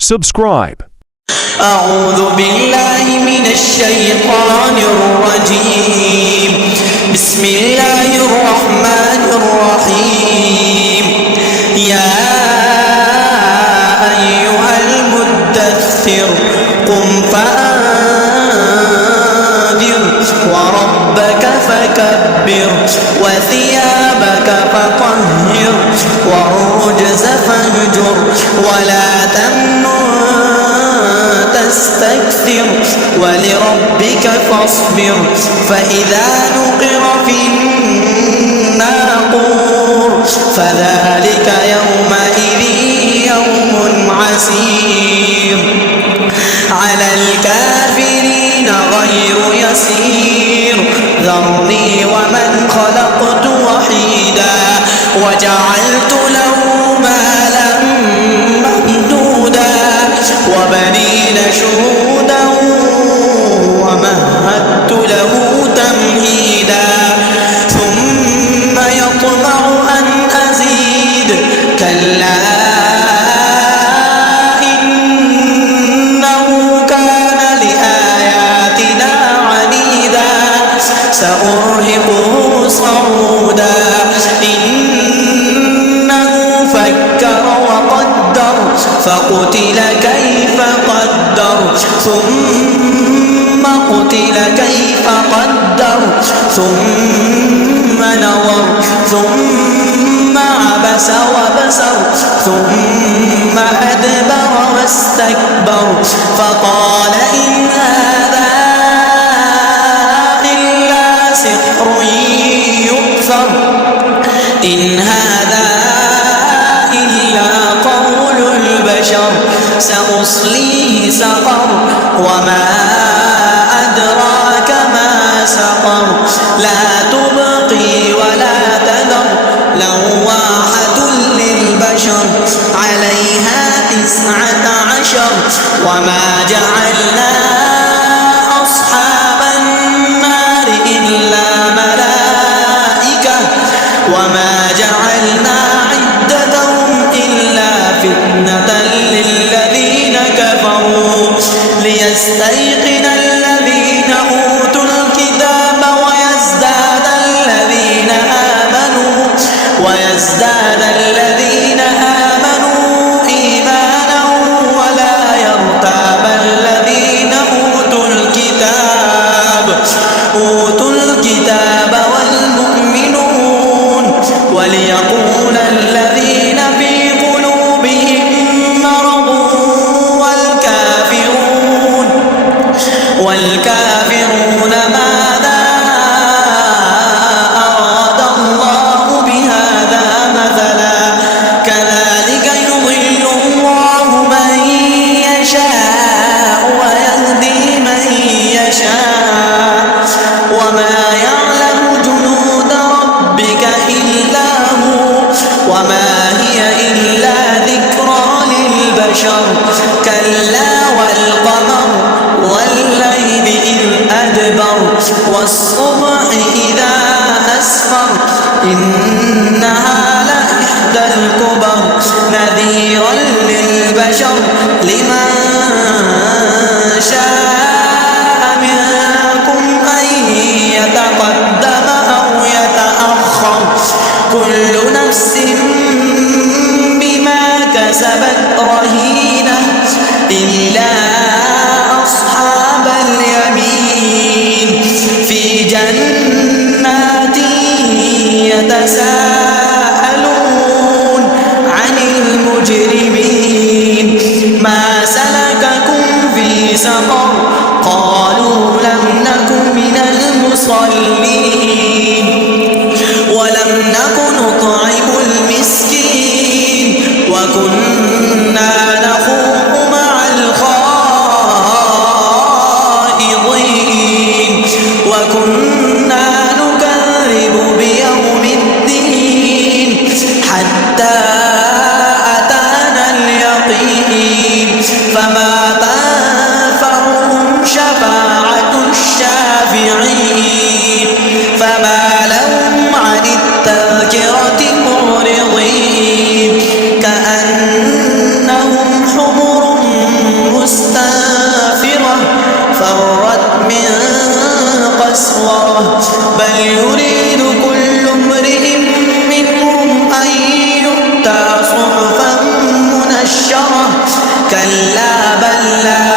Subscribe. أعوذ بالله من الشيطان الرجيم. بسم الله الرحمن الرحيم. يا أيها المدثر قم فأنذر وربك فكبر وثيابك فطهر والرجز فاهجر ولا تمنن تستكثر ولربك فاصبر فإذا نقر في الناقور فذلك يومئذ يوم عسير على الكافرين غير يسير. ذرني ومن خلقت وحيدا وجعلت له مالا ممدودا وبنين شهودا ومهدت له تمهيدا ثم يطمع أن أزيد كلا إنه كان لآياتنا عنيدا سأرهقه صعودا إنه فكر وقدر فقتل كيف قدر ثم قتل كيف قدر ثم نظر ثم عبس وبسر ثم أدبر واستكبر فقال إن هذا إلا سحر يؤثر إن هذا إلا قول البشر سأصليه سقر وما أدراك ما سقر لا تبقي ولا تذر لواحة للبشر عليها 19 وما جعلنا أصحاب النار إلا ملائكة وما جعلنا عدتهم إلا فتنة للذين كفروا ليستيقن الذين أوتوا الكتاب ويزداد الذين آمنوا إيمانا ولا يرتاب الذين أوتوا الكتاب والمؤمنون وليقول الذين في قلوبهم مرض والكافرون ماذا أراد الله بهذا مثلا كذلك يضل الله من يشاء ويهدي من يشاء وما يعلم جنود ربك إلا هو وما هي إلا ذكرى للبشر كلا والقمر والليل إذ أدبر والصبح إذا أسفر إنها لإحدى الكبر نذيرا للبشر لمن شاء منكم أن يتقدم أو يتأخر كل نفس بما كسبت رهينة إلا أصحاب اليمين في جنات يتساءلون عن المجرمين ما سلككم في سقر قالوا لم نك من المصلين ولم نك نطعم المسكين وكنا نخوض مع الخائضين وكنا نكذب بيوم الدين حتى أتانا اليقين فما تنفعهم شفاعة الشافعين فما لهم عن التذكرة معرضين كأنهم حمر كلا بل لا